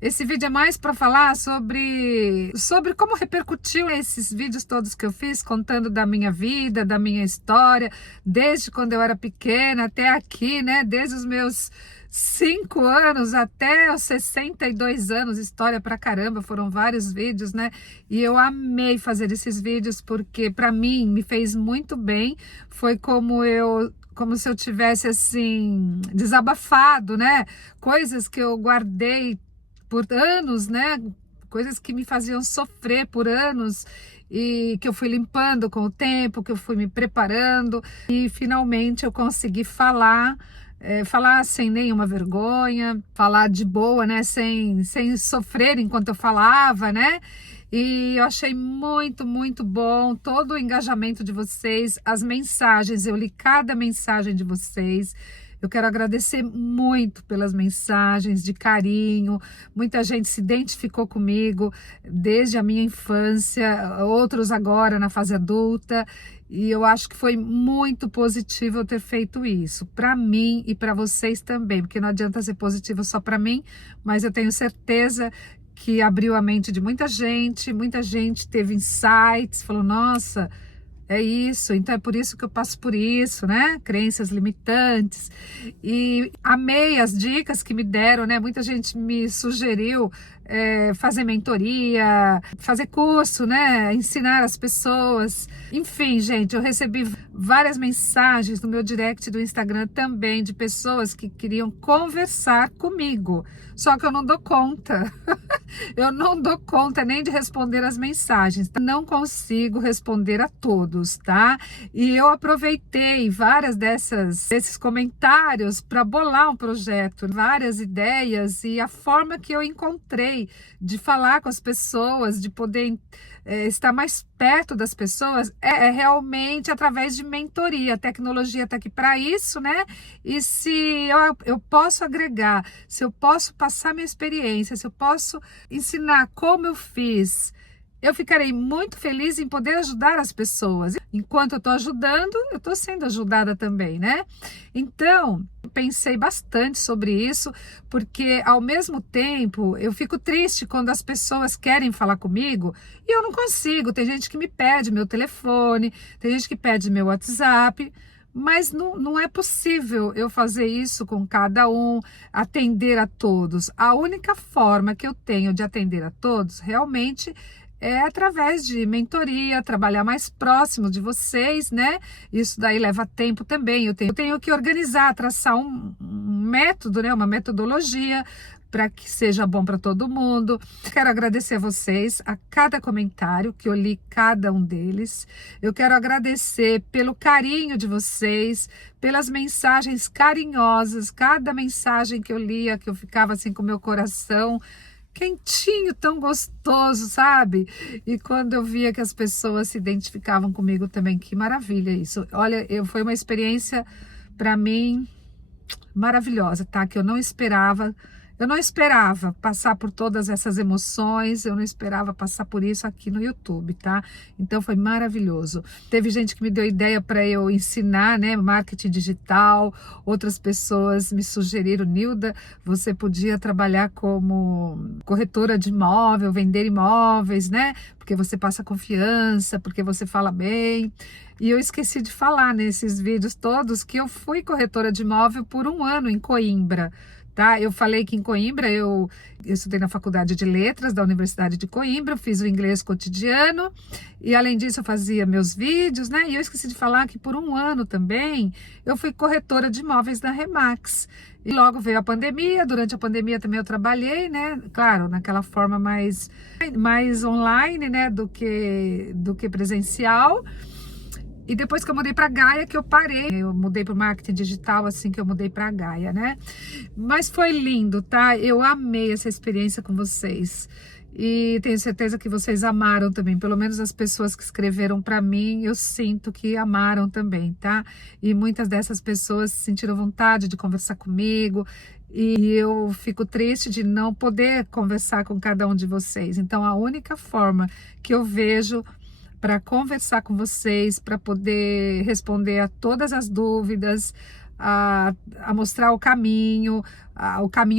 Esse vídeo é mais para falar sobre como repercutiu esses vídeos todos que eu fiz, contando da minha vida, da minha história, desde quando eu era pequena até aqui, né? Desde os meus 5 anos até os 62 anos, história pra caramba, foram vários vídeos, né? E eu amei fazer esses vídeos porque para mim me fez muito bem. Foi como se eu tivesse assim desabafado, né? Coisas que eu guardei por anos, né? Coisas que me faziam sofrer por anos e que eu fui limpando com o tempo, que eu fui me preparando e finalmente eu consegui falar. Falar sem nenhuma vergonha, falar de boa, né? Sem sofrer enquanto eu falava, né? E eu achei muito, muito bom todo o engajamento de vocês, as mensagens, eu li cada mensagem de vocês. Eu quero agradecer muito pelas mensagens de carinho. Muita gente se identificou comigo desde a minha infância, outros agora na fase adulta. E eu acho que foi muito positivo eu ter feito isso, para mim e para vocês também, porque não adianta ser positivo só para mim, mas eu tenho certeza que abriu a mente de muita gente teve insights, falou, nossa, é isso, então é por isso que eu passo por isso, né? Crenças limitantes. E amei as dicas que me deram, né? Muita gente me sugeriu fazer mentoria, fazer curso, né? Ensinar as pessoas. Enfim, gente, eu recebi várias mensagens no meu direct do Instagram também de pessoas que queriam conversar comigo. Só que eu não dou conta. Eu não dou conta nem de responder as mensagens. Não consigo responder a todos, tá? E eu aproveitei várias desses comentários para bolar um projeto, várias ideias e a forma que eu encontrei de falar com as pessoas, de poder estar mais perto das pessoas, é realmente através de mentoria. A tecnologia está aqui para isso, né? E se eu posso agregar, se eu posso passar minha experiência, se eu posso ensinar como eu fiz, eu ficarei muito feliz em poder ajudar as pessoas. Enquanto eu estou ajudando, eu estou sendo ajudada também, né? Então, pensei bastante sobre isso, porque ao mesmo tempo eu fico triste quando as pessoas querem falar comigo e eu não consigo. Tem gente que me pede meu telefone, tem gente que pede meu WhatsApp, mas não é possível eu fazer isso com cada um, atender a todos. A única forma que eu tenho de atender a todos realmente é através de mentoria, trabalhar mais próximo de vocês, né? Isso daí leva tempo também. Eu tenho que organizar, traçar um método, né? Uma metodologia para que seja bom para todo mundo. Quero agradecer a vocês, a cada comentário, que eu li cada um deles. Eu quero agradecer pelo carinho de vocês, pelas mensagens carinhosas, cada mensagem que eu lia, que eu ficava assim com o meu coração quentinho, tão gostoso, sabe? E quando eu via que as pessoas se identificavam comigo também, que maravilha isso. Olha, foi uma experiência para mim maravilhosa, tá? Que eu não esperava passar por todas essas emoções, eu não esperava passar por isso aqui no YouTube, tá? Então foi maravilhoso. Teve gente que me deu ideia para eu ensinar, né, marketing digital, outras pessoas me sugeriram, Nilda, você podia trabalhar como corretora de imóvel, vender imóveis, né? Porque você passa confiança, porque você fala bem. E eu esqueci de falar nesses vídeos todos que eu fui corretora de imóvel por 1 ano em Coimbra. Tá? Eu falei que em Coimbra eu estudei na Faculdade de Letras da Universidade de Coimbra, fiz o inglês cotidiano e além disso eu fazia meus vídeos, né? E eu esqueci de falar que por 1 ano também eu fui corretora de imóveis da Remax. E logo veio a pandemia, durante a pandemia também eu trabalhei, né? Claro, naquela forma mais online, né? Do que presencial. E depois que eu mudei para Gaia, que eu parei. Eu mudei para o marketing digital assim que eu mudei para Gaia, né? Mas foi lindo, tá? Eu amei essa experiência com vocês. E tenho certeza que vocês amaram também. Pelo menos as pessoas que escreveram para mim, eu sinto que amaram também, tá? E muitas dessas pessoas sentiram vontade de conversar comigo. E eu fico triste de não poder conversar com cada um de vocês. Então, a única forma que eu vejo para conversar com vocês, para poder responder a todas as dúvidas, a mostrar o caminho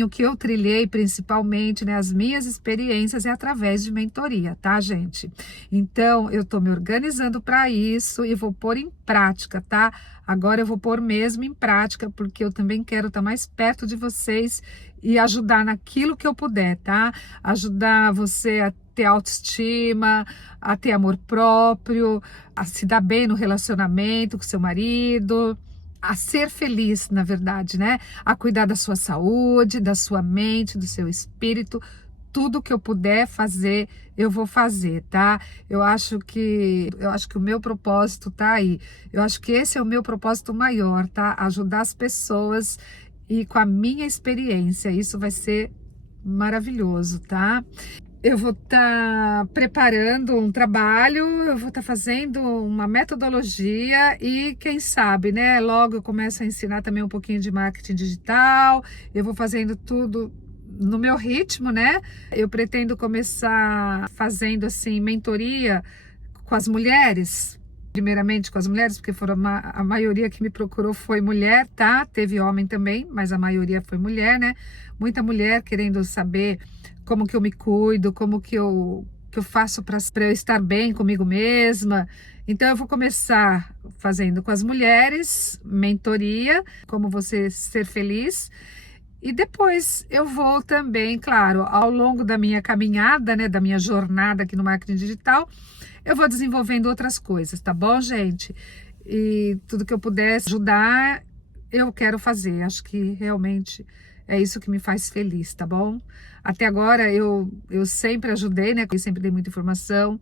que eu trilhei, principalmente, né? As minhas experiências é através de mentoria, tá, gente? Então, eu tô me organizando para isso e vou pôr em prática, tá? Agora eu vou pôr mesmo em prática, porque eu também quero estar mais perto de vocês e ajudar naquilo que eu puder, tá? Ajudar você a ter autoestima, a ter amor próprio, a se dar bem no relacionamento com seu marido, a ser feliz, na verdade, né? A cuidar da sua saúde, da sua mente, do seu espírito. Tudo que eu puder fazer, eu vou fazer, tá? Eu acho que o meu propósito tá aí. Eu acho que esse é o meu propósito maior, tá? Ajudar as pessoas e com a minha experiência. Isso vai ser maravilhoso, tá? Eu vou estar preparando um trabalho, eu vou estar fazendo uma metodologia e quem sabe, né? Logo eu começo a ensinar também um pouquinho de marketing digital. Eu vou fazendo tudo no meu ritmo, né? Eu pretendo começar fazendo assim mentoria com as mulheres. Primeiramente com as mulheres, porque foram a maioria que me procurou foi mulher, tá? Teve homem também, mas a maioria foi mulher, né? Muita mulher querendo saber como que eu me cuido, como que eu faço para eu estar bem comigo mesma. Então eu vou começar fazendo com as mulheres, mentoria, como você ser feliz. E depois eu vou também, claro, ao longo da minha caminhada, né, da minha jornada aqui no marketing digital, eu vou desenvolvendo outras coisas, tá bom, gente? E tudo que eu puder ajudar, eu quero fazer. Acho que realmente é isso que me faz feliz, tá bom? Até agora eu sempre ajudei, né? Eu sempre dei muita informação,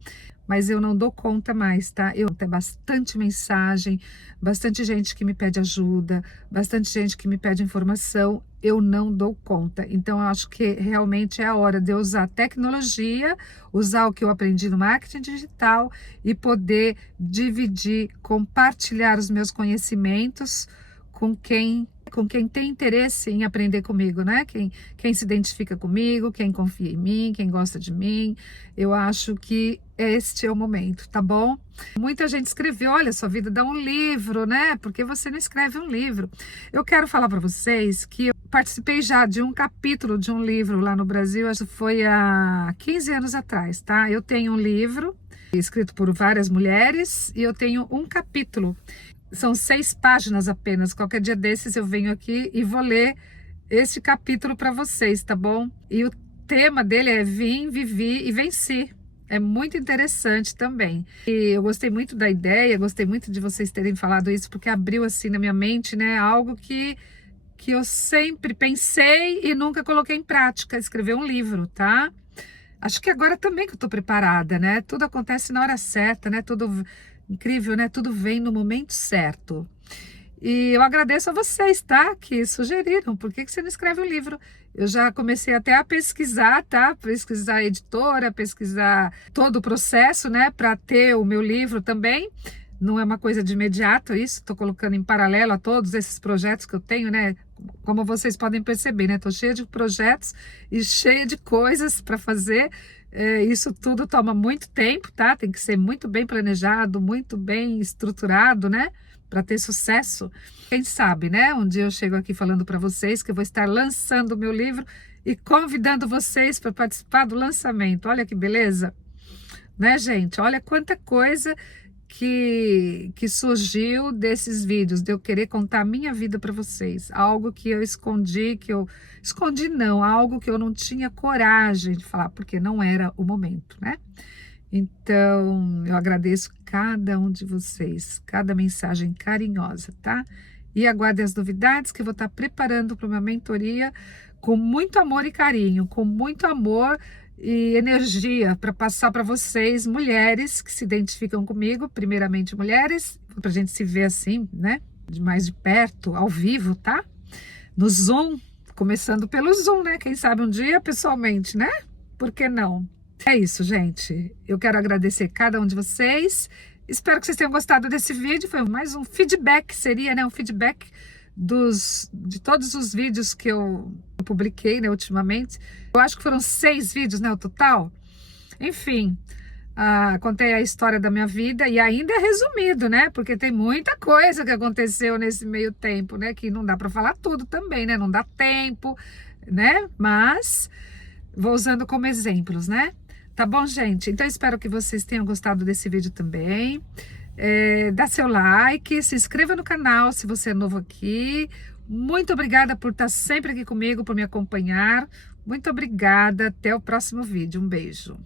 mas eu não dou conta mais, tá? Eu tenho bastante mensagem, bastante gente que me pede ajuda, bastante gente que me pede informação, eu não dou conta. Então, eu acho que realmente é a hora de eu usar a tecnologia, usar o que eu aprendi no marketing digital e poder dividir, compartilhar os meus conhecimentos com quem tem interesse em aprender comigo, né? Quem se identifica comigo, quem confia em mim, quem gosta de mim. Eu acho que este é o momento, tá bom? Muita gente escreveu, olha, sua vida dá um livro, né? Por que você não escreve um livro? Eu quero falar para vocês que eu participei já de um capítulo de um livro lá no Brasil, acho que foi há 15 anos atrás, tá? Eu tenho um livro escrito por várias mulheres e eu tenho um capítulo. São 6 páginas apenas. Qualquer dia desses eu venho aqui e vou ler este capítulo para vocês, tá bom? E o tema dele é Vim, Vivi e Venci. É muito interessante também. E eu gostei muito da ideia, gostei muito de vocês terem falado isso, porque abriu assim na minha mente, né? Algo que eu sempre pensei e nunca coloquei em prática, escrever um livro, tá? Acho que agora também que eu tô preparada, né? Tudo acontece na hora certa, né? Tudo incrível, né? Tudo vem no momento certo. E eu agradeço a vocês, tá? Que sugeriram. Por que você não escreve um livro? Eu já comecei até a pesquisar, tá? Pesquisar a editora, pesquisar todo o processo, né? Para ter o meu livro também. Não é uma coisa de imediato isso. Estou colocando em paralelo a todos esses projetos que eu tenho, né? Como vocês podem perceber, né? Estou cheia de projetos e cheia de coisas para fazer. Isso tudo toma muito tempo, tá? Tem que ser muito bem planejado, muito bem estruturado, né? Para ter sucesso. Quem sabe, né? Um dia eu chego aqui falando para vocês que eu vou estar lançando o meu livro e convidando vocês para participar do lançamento. Olha que beleza, né, gente? Olha quanta coisa que surgiu desses vídeos, de eu querer contar a minha vida para vocês. Algo que eu escondi, não, algo que eu não tinha coragem de falar, porque não era o momento, né? Então, eu agradeço cada um de vocês, cada mensagem carinhosa, tá? E aguardem as novidades que eu vou estar preparando para uma mentoria com muito amor e carinho, com muito amor e energia para passar para vocês, mulheres que se identificam comigo, primeiramente mulheres, para a gente se ver assim, né? Mais de perto, ao vivo, tá? No Zoom, começando pelo Zoom, né? Quem sabe um dia pessoalmente, né? Por que não? É isso, gente. Eu quero agradecer cada um de vocês. Espero que vocês tenham gostado desse vídeo. Foi mais um feedback, seria, né? Um feedback de todos os vídeos que eu publiquei, né, ultimamente. Eu acho que foram 6 vídeos, né, o total. Enfim, contei a história da minha vida e ainda é resumido, né? Porque tem muita coisa que aconteceu nesse meio tempo, né? Que não dá para falar tudo também, né? Não dá tempo, né? Mas vou usando como exemplos, né? Tá bom, gente? Então espero que vocês tenham gostado desse vídeo também. Dá seu like, se inscreva no canal se você é novo aqui. Muito obrigada por estar sempre aqui comigo, por me acompanhar. Muito obrigada. Até o próximo vídeo. Um beijo.